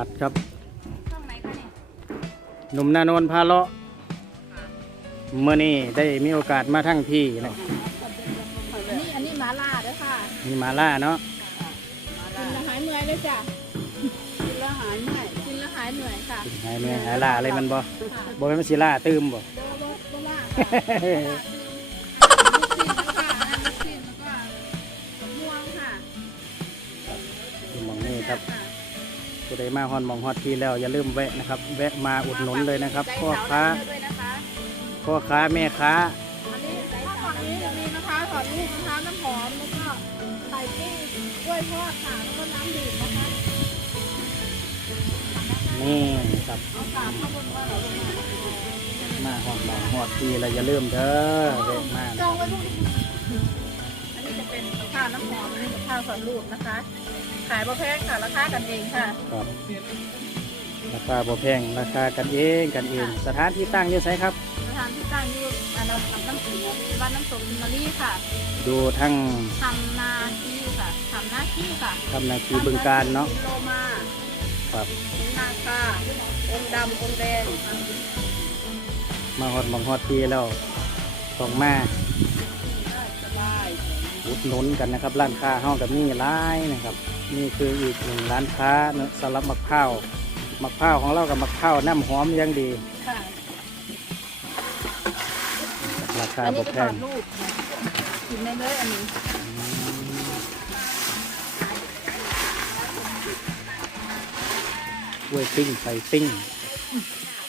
าดครับช่องไหนคะเนี่ยหนุ่มนานนท์พาเลาะเมื่อนี้ได้มีโอกาสมาทั้งพี่นะอันนี้อันนี้หมาล่าเด้อค่ะมีมาล่าเนาะกินแล้วหายเหนื่อยเลยจ้ะกินแล้วหายเหนื่อยกินแล้วหายเหนื่อยค่ะหายแม่หายล่าอะไรมันบ่ค่ะบ่เป็นมันสิล่าตืมบ่ โดโดโดล่าค่ะลูกชิ้นแล้วก็ลูกชิ้นแล้วก็ม่วงค่ะอยู่หมองนี้ครับ ผู้ใดมาฮอนหมองฮอดที่แล้วอย่าลืมแวะนะครับ แวะมาอุดหนุนเลยนะครับพ่อค้าด้วยนะคะพ่อค้าแม่ค้าอันนี้ถ้าฝั่งนี้จะมีมะพร้าวถอดลูกมะพร้าวน้ำหอมแล้วก็ไข่ปิ้งกล้วยทอดค่ะแล้วก็น้ำดื่มนะคะนี่ครับเอาสามข้างบนว่าเราจะมามาฮอดหมองฮอดที่แล้วอย่าลืมเด้อแวะมา เป็นมะพร้าวน้ำหอมอันนี้มะพร้าวสอนลูกนะคะ ขายประแพงค่ะราคากันเองค่ะครับราคาบ่แพงราคากันเองกันเอง สถานที่ตั้งอยู่ไสครับ สถานที่ตั้งอยู่อันนั้นทำน้ำสีบ้านน้ำตกมินมารีค่ะดูทั้งทำนาคีค่ะทำหน้าที่ค่ะทำนาคีบึงการเนาะโลมาครับหินนาคาองค์ดำองค์แดงมาฮอดหมองฮอดที่แล้วต้องมาสบาย อุดหนุนกันนะครับ ร้านค้าเฮากับนี่ร้ายนะครับ นี่คืออีกหนึ่งร้านค้าเนอะสำหรับมะพร้าวมะพร้าวของเรากับมะพร้าวน้ำหอมอยังดีค่ะราคาอันบ่นี้จะแพถองดลูกกินได้เลยอันนี้กล้วยปิ้งไข่ปิ้ง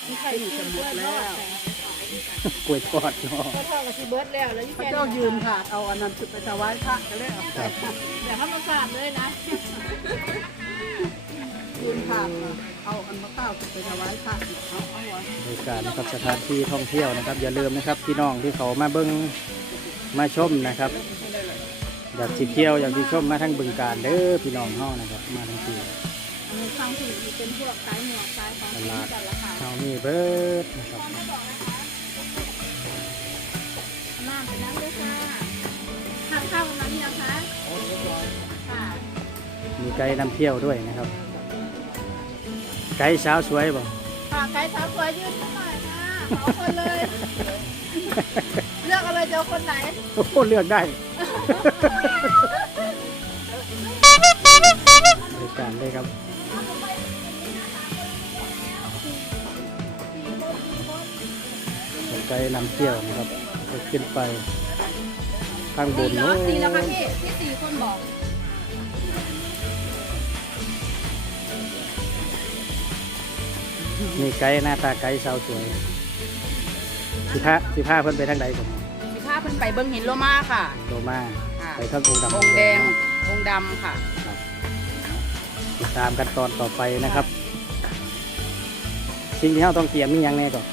นี่ไข่จะหมดแล้ว กล้วยทอดเนาะก็เท่ากับที่เบิร์ดแล้วแล้วยี่พระแค่เจ้ายืนค่ะ เอาอันนั้นไปถวายพระกันเลยเอาครับเดี๋ยวเขามาสาดเลยนะยืนค่ะเอาอันมะข้าวไปถวายพระเอาเอาไว้บริการนะครับสถานที่ท่องเที่ยวนะครับ อย่าลืมนะครับพี่น้องที่เขามาเบิ้งมาชมนะครับอยากสิเที่ยวอยากสิชมมาทั้งบึงการเด้อพี่น้องเฮานะครับมาทั้งทีอันนี้ฟังถึงเป็นพวกสายหมวกสายของตที่ลาดกันละค่ะเฮามีเบิดนะครับ ข้าวกันมาหรือยังคะค่ะมีไกด์นำเที่ยวด้วยนะครับ ไกด์สาวสวยบ่ฝากไก่สาวสวยยืนขึ้นหน่อยค่ะสองคนเลย เลือกเอาเลยเจอคนไหน โอ้โหเลือกได้บริการเลยครับ ไกด์นำเที่ยวนะครับก็ขึ้นไป ข้างบนสี่เหรโน้อนสี่แล้วค่ะนพี่พี่สี่คนบอกมีไกด์หน้าตาไกด์สาวสวยสิพาสิพาเพิ่นไปทางใดผมสิพาเพิ่นไปเบิ่งหินโลมาค่ะโดมาค่ะไปทางองค์ดำองค์แดงองค์ดำค่ะครับติดตามกันตอนต่อไปนะครับ สิ่งที่เราต้องเตรียมมีอย่างแน่ก่อน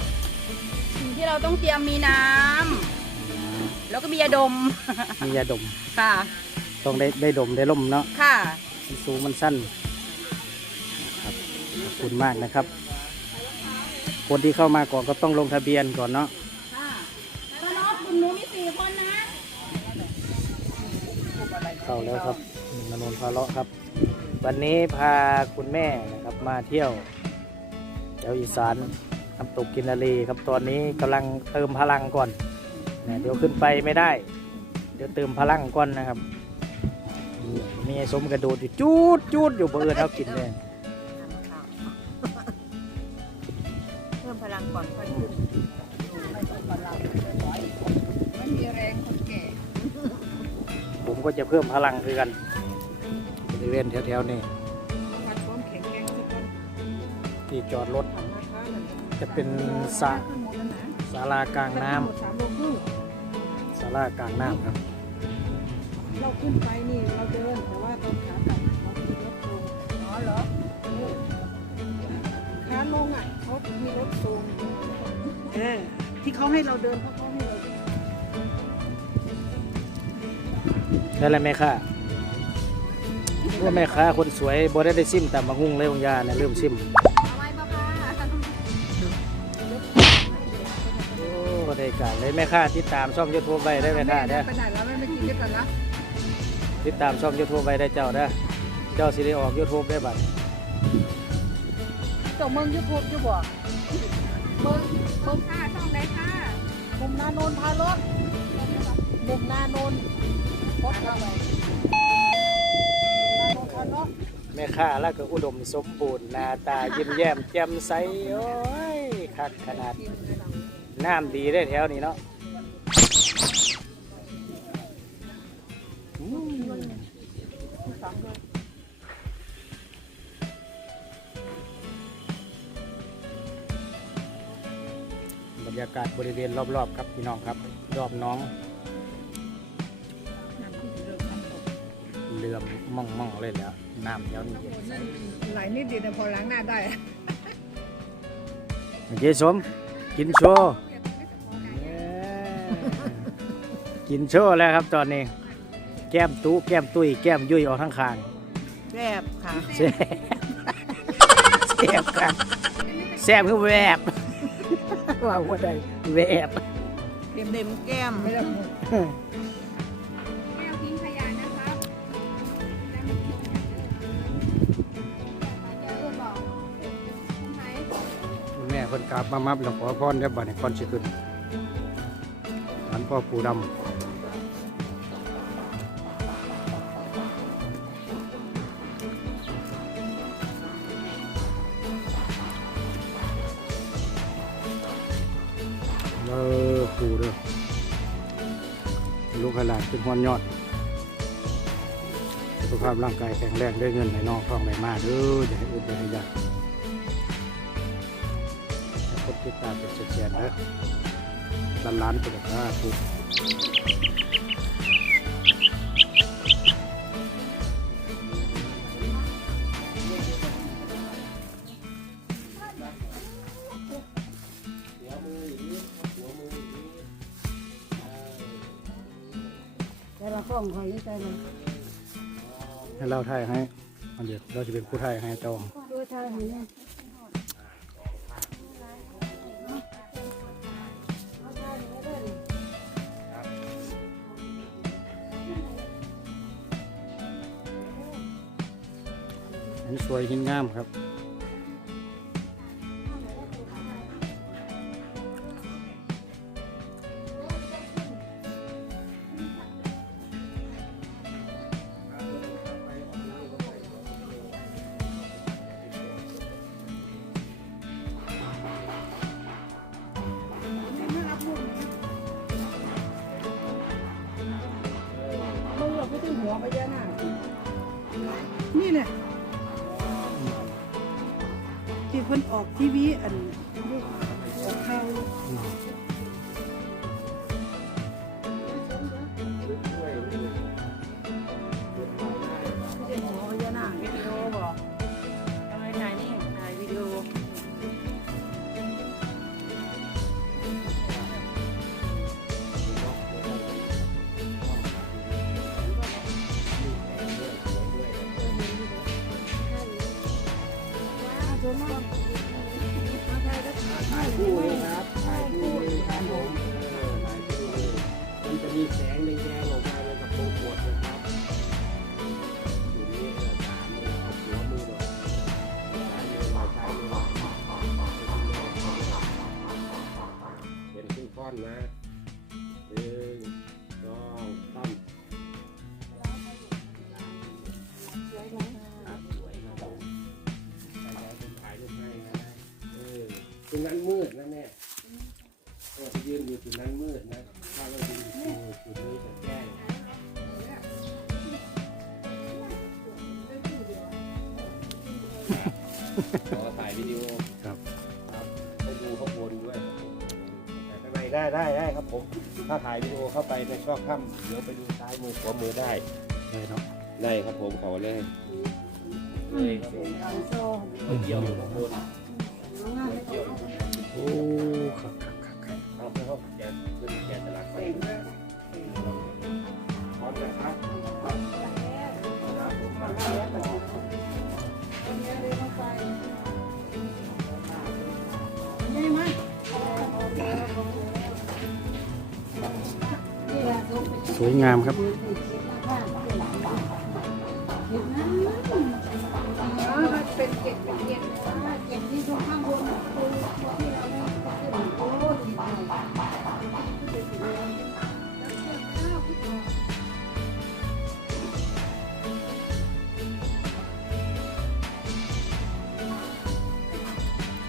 สิ่งที่เราต้องเตรียมมีน้ำ แล้วก็มียาดม มียาดม ค่ะ ต้องได้ได้ดมได้ล่มเนาะค่ะ มันสูงมันสั้นครับขอบคุณมากนะครับ คนที่เข้ามาก่อนก็ต้องลงทะเบียนก่อนเนาะค่ะแล้วน้องคุณหนูมีสี่คนนะ เข้าแล้วครับนนนท์พาเลาะครับ วันนี้พาคุณแม่นะครับมาเที่ยวแถวอีสานน้ำตกกินนารีครับตอนนี้กำลังเติมพลังก่อน นะเดี๋ยวขึ้นไปไม่ได้ เดี๋ยวเติมพลังก่อนนะครับนี่มีไอ้สมกระโดดอยู่จูดจูดอยู่เบอร์เท่ากินเลยเพิ่มพลังก่อนค่อยขึ้นไม่มีแรงคนแก่ ผมก็จะเพิ่มพลังคือกันบริเวณแถวๆนี้การซ้อมแข็งแรงทุกคนที่จอดรถทำนะคะเหมือนจะเป็นสระขึ้นหมดแล้วนะศาลากลางน้ำหมดสามโลครึ่งศาลากลางน้ำครับ เราขึ้นไปนี่เราเดินแต่ว่าตอนขากลับเราขี่รถลงอ๋อเหรอขาลงอะเขามีรถส่งเออที่เขาให้เราเดินเพราะเขาให้เราเดินนั่นแหละแม่ค้าว่าแม่ค้าคนสวยบ่ได้ได้ซิมแต่มาหุ้งเลยบางยาเนี่ยเริ่มซิม การเลยแม่ค้าติดตามช่องยูทูบไว้ได้แม่ค้าเด้อไปไหนแล้วไม่กินด้วยกันละติดตามช่องยูทูบไว้ได้เจ้าเด้อเจ้าสิได้ออกยูทูบได้บัดเจ้าเมืองยูทูบอยู่บ่เบิ้งเบิ้งค่ะช่องใดค่ะมุมนาโนนพาเลาะมุมนาโนนพดอะไรนาโนนพาเลาะแม่ค้าแล้วก็อุดมสมบูรณ์หน้าตายิ้มแย้มแจ่มใสโอ้ยคักขนาด น้ำดีได้แถวนี้เนาะอืมบรรยากาศบริเวณรอบๆครับพี่น้องครับ รอบน้องเรือมม่องๆเลยแหล้วน้ำแถวนี้เย็นใสไหลนิดเดียวแต่พอล้างหน้าได้ เจ๊สมกินโชว์เย้ กินโชว์แล้วครับตอนนี้ แก้มตู้แก้มตุ้ยแก้มยุ่ยออกทั้งคางแซ่บค่ะแซ่บแซ่บครับแซ่บคือแวบว่าว่าได้แวบเต็มเต็มแก้มไม่ได้แก้วทิ้งครับแม่คนกราบมามับหลวงพ่อพรเรียบบัดนี้พรสิขึ้นหลาน พ่อปู่ดำเออปูเด้อลูกขลาดเป็นหวนยอด สุขภาพร่างกายแข็งแรงได้เงินได้นองทองได้มาเด้ออย่าให้อึดอย่าให้ยากอย่าพบติดตามเป็นแสนๆเด้อ ล้านล้านๆตัวละถูกให้เราถ่ายให้อันเดี๋ยวเราจะเป็นผู้ถ่ายให้เจ้าอันนี้ สวยหินงามครับ ถ้าถ่ายวิดีโอเข้าไปในช่องค่ำเดี๋ยวไปดูซ้ายมือขวามือได้ได้เนาะได้ครับผมขอเลยเลยครับผมเกี่ยวอยู่ข้างบน สวยงามครับ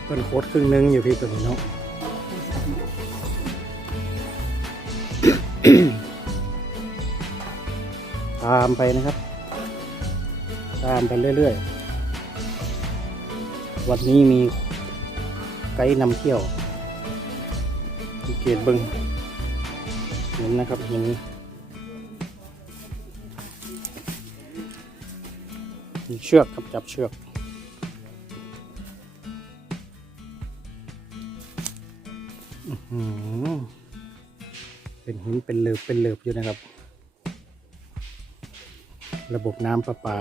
เป็นโคตรครึ่งนึงอยู่พี่ตัวนี้เนาะามไปนะครับ ตามไปเรื่อยๆ วันนี้มีไกด์นำเที่ยวสังเกตเบิงเห็นนะครับเห็นมีเชือกครับจับเชือกอื้อหือเป็นหินเป็นเหลือบเป็นเหลือบอยู่นะครับ ระบบน้ำประปา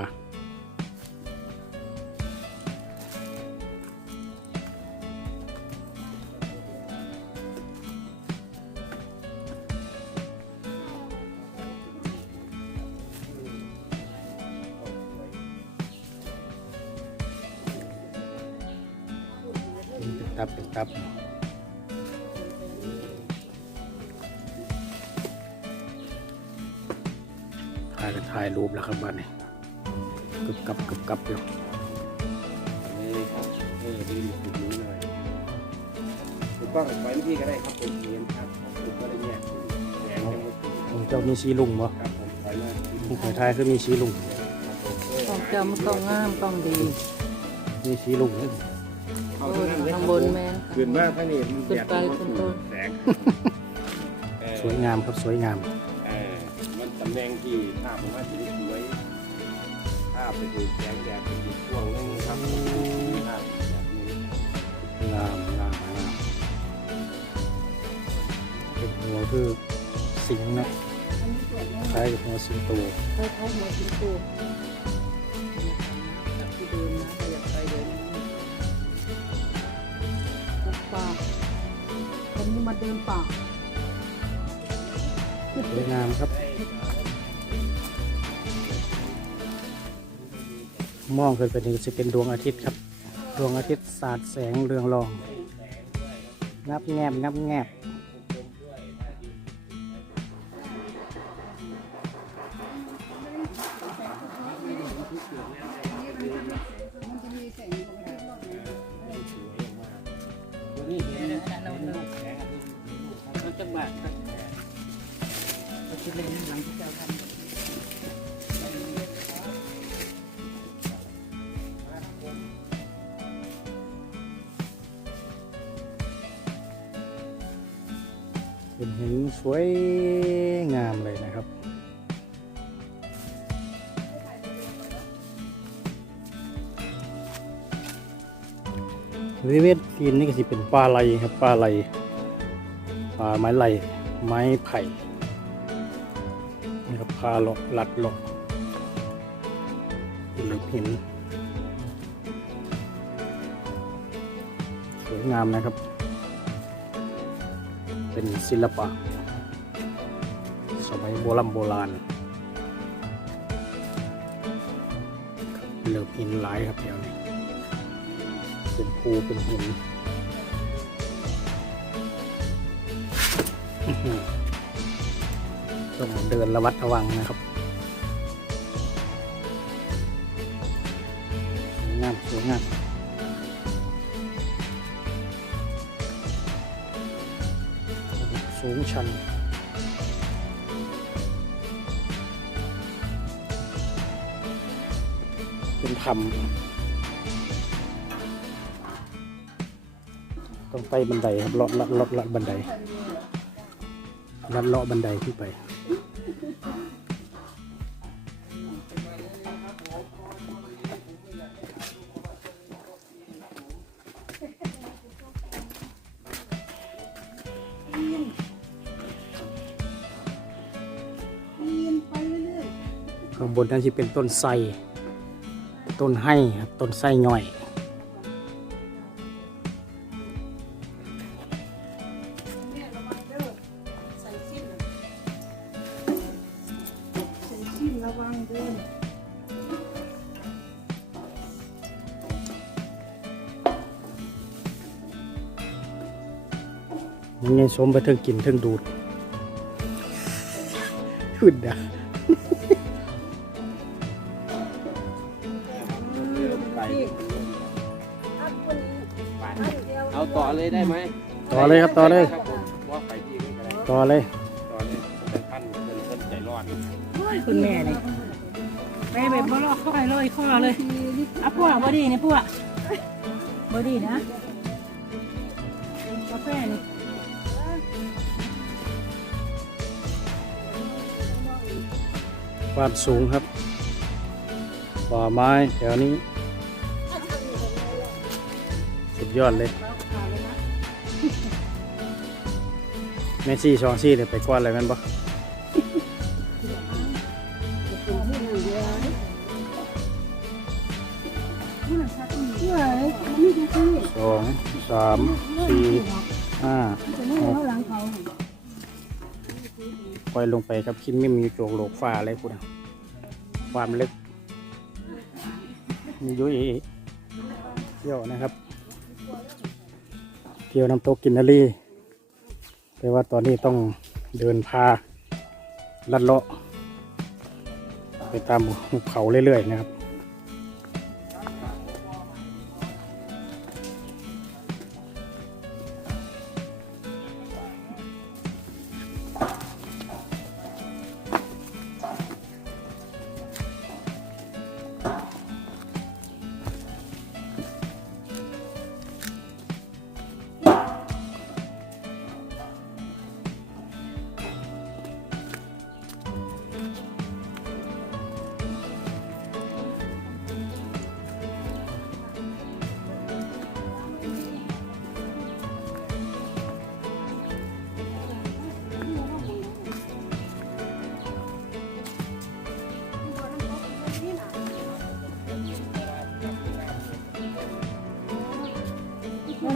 เป็ ถ่ายก็ถ่ายรูปแล้วครับบ้านนี้กึบกับกึบกับอยู่นี่ครับเออดีดีสุดนี้เลยถูกต้องไว้ที่ก็ได้ครับเป็นเทียนครับถูกก็ได้แยกแยกกันหมดของเจ้ามีสีลุงบ่ครับผมไว้มาที่ผู้ขายทายคือมีสีลุงครับผมต้องจำต้องงามต้องดีมีสีลุงเลยเอาโอ้เท่ายนั้นเลยคข้ารังบบนแม่นคืนมากท่านี่มันแดดมันถูกแสงเออสวยงามครับสวยงามเออมัน ตำแหน่งที่ภาพมันว่าจะได้สวยภาพไปถูกแสงแดดเป็นช่วงนึงครับภาพแบบนี้งามงามงามเป็นหัวคือสิงห์นะคล้ายกับหัวสิงโตเขาเขาหัวสิงโตที่เดินนะขยับไปเดินป่าวันนี้มาเดินป่าสวยงามครับ มองขึ้นไปนี่จะเป็นดวงอาทิตย์ครับ ดวงอาทิตย์สาดแสงเรืองรอง งับแงบงับแงบ สวยงามเลยนะครับ บริเวณทีนนี่ก็สิเป็นปลาไหลครับปลาไหลปลาไม้ไหลไม้ไผ่นี่ครับพาเลาะลัดเลาะเป็นเหลือบหินสวยงามนะครับ เป็นศิลปะ มัยโบราณโบราณเลือบหินหลายครับเดี๋ยวนี้เป็นภูเป็นหินต้องเดินระวัดระวังนะครับงามสวยงามสูงชัน เป็นธรรมต้องไปบันไดครับเลาะเลาะเลาะเลาะบันไดลัดเลาะบันไดขึ้นไปข้างบนนั้นที่เป็นต้นไทร ต้นไห้ครับต้นไทรย่อยใส่สิ้นใส่สิ้นระวังเดินมันยังสมไปถึงกินถึงดูดขึ้นดา ต่อเลยครับต่อเลยครับผมว่าไปที่นี่ก็ได้ต่อเลยต่อเลยเป็นพันเป็นเส้นใจร้อนโอ้ยคุณแม่นี่ไปแบบบ่รอค่อยเลยข้อเลยอะพวกบ่ดีนี่พวกบ่ดีนะกาแฟนี่ความสูงครับป่าไม้แถวนี้ สุดยอดเลย ม่ซี่สองซี่เนี่ยไปก้อนอะไรแมันบ่สองสามสี่ห้าหลังเขาปล่อยลงไปครับคิมไม่มีโจกโหลกฟ้าอะไรพูดนะความลึก มียุ้ยเที่ยวนะครับ เที่ยวน้ำตกกินนารี แต่ว่าตอนนี้ต้องเดินพาลัดเลาะไปตามหุบเขาเรื่อยๆนะครับ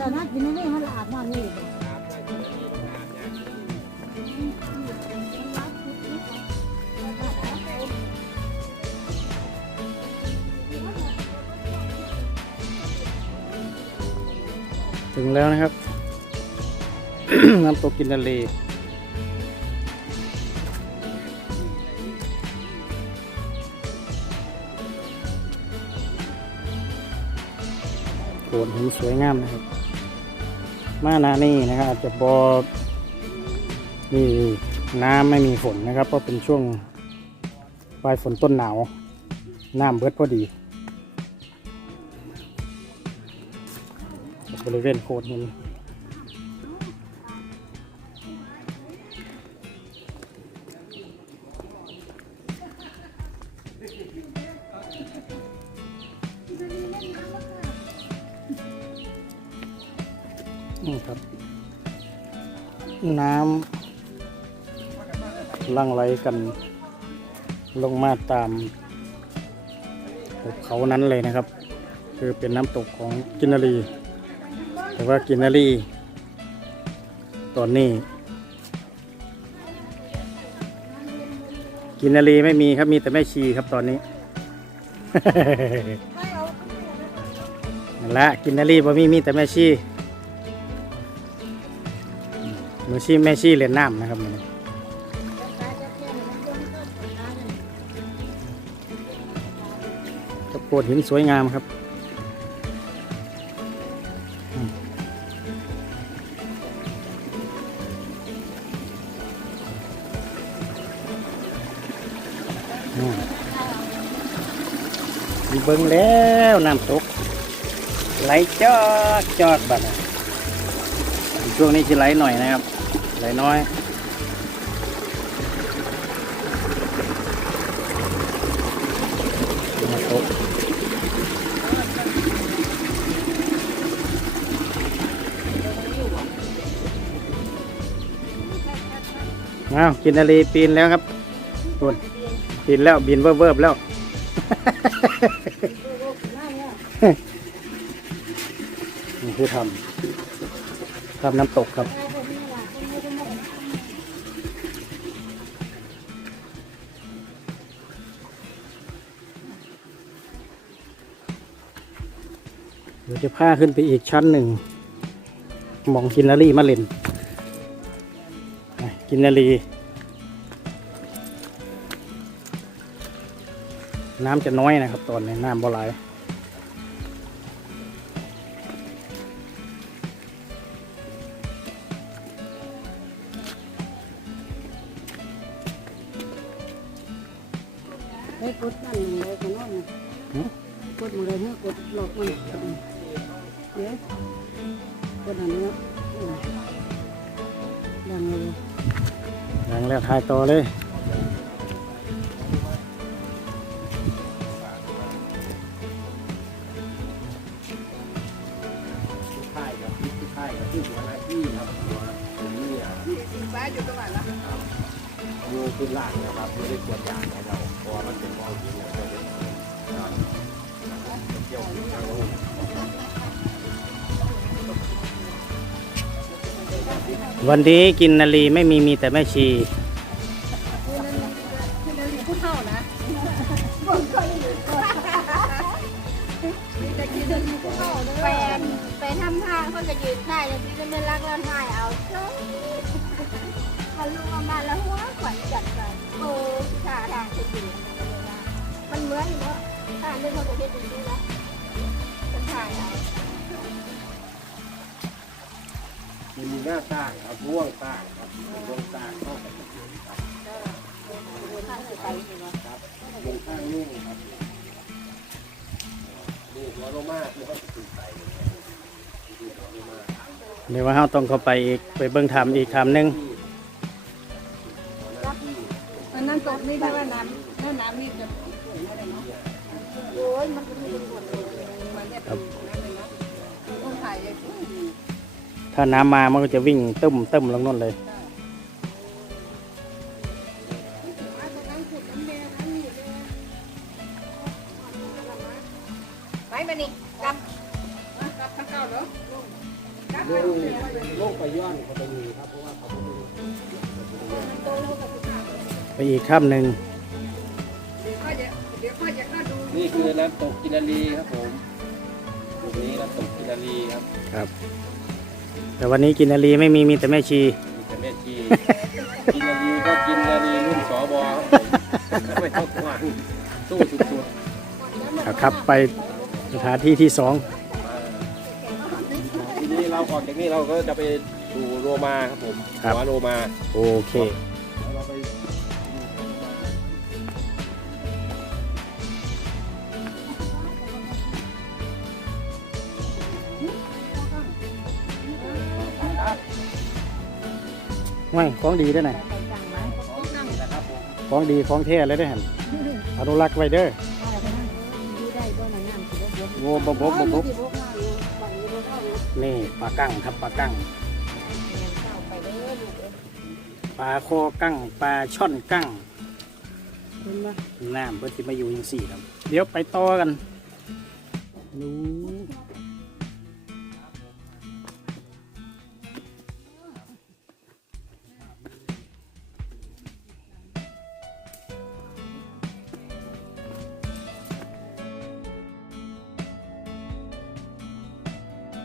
เวลานัดกินนี่มันอาบน้ำนี่ถึงแล้วนะครับ น้ำตกกินทะเลโขดหินสวยงามนะครับ มาหนานี่นะครับอาจจะบอมีน้ำไม่มีฝนนะครับ เพราะเป็นช่วงปลายฝนต้นหนาวน้ำเบิดพอดี บริเวณโขดหินนี่ น้ำลังไหลกันลงมาตามภูเขานั้นเลยนะครับ คือเป็นน้ำตกของกินนารี แต่ว่ากินนารี ตอนนี้ กินนารีไม่มีครับมีแต่แม่ชีครับตอนนี้นั่นละกินนารีบ่มีมีแต่แม่ชี มือชีแม่ชีเล่นน้ำนะครับนี้กระโปดหินสวยงามครับอืมเบิ่งแล้วน้ำตกไหลจอดจอดบัดน่ะ ช่วงนี้จะไหลหน่อยนะครับ ไหลน้อยน้ำตกอ้าวกินนาลีปีนแล้วครับตุนบินแล้วบินเวิบเวิบแล้วนี่คือทำ ทำน้ำตกครับ เดี๋ยวจะพาขึ้นไปอีกชั้นหนึ่ง มองกินนารีมาเล่นกินนารีน้ำจะน้อยนะครับ ตอนนี้น้ำบ่ไหล นล่ะดูขึ้นล่างนะครับไม่ได้กวดยางให้เราเพราะว่ามันเป็นมองหินเราจะเป็นเที่ยวทางโน้นวันนี้กินนาลีไม่มีมีแต่แม่ชี มันมีหน้าต่างครับร่วงต่างครับร่วงต่างเข้าไปครับครับลงข้างนุ่งครับนี่หัวโรมาคือเขาตื่นใจดูหัวโรมาเดี๋ยวว่าเราต้องเข้าไปอีกไปเบิ่งทำอีกทำหนึงอันนั้นตกนี่ได้ว่าน้ำถ้าน้ำนี่จะอะไรเนาะโอ้ยมันก็มี ถ้าน้ำมามันก็จะวิ่งตึ้มตึ้มลงนั่นเลยไปมานี่กลับกลับทั้งเก้าเหรอลงลงไปย้อนเขาไปมีครับเพราะว่าเขาไม่รู้ไปอีกถ้ำหนึ่งเดี๋ยวค่อยจะเข้าดูนี่คือน้ำตกกินรีครับผมตรงนี้น้ำตกกินรีครับครับ แต่วันนี้กินนาลีไม่มีมีแต่แม่ชี มีแต่แม่ชี กินรีก็กินรีรุ่นสอบอครับผมไม่ต้องหวังสู้สุดครับไปสถานที่ที่สองๆทีนี้เราออกจากนี้เราก็จะไปดูโรมาครับผมหัวโรมา โอเค ไม่ของดีด้วยนะของดีของแท้เลยได้อหันอนุรักษ์ไว้เด้อโง่บบบบบบนี่ปลากั้งครับปลากั้งปลาคอกั้งปลาช่อนกั้งน้ำเพื่อที่มาอยู่ยังสี่ครับ เดี๋ยวไปต่อกันนู้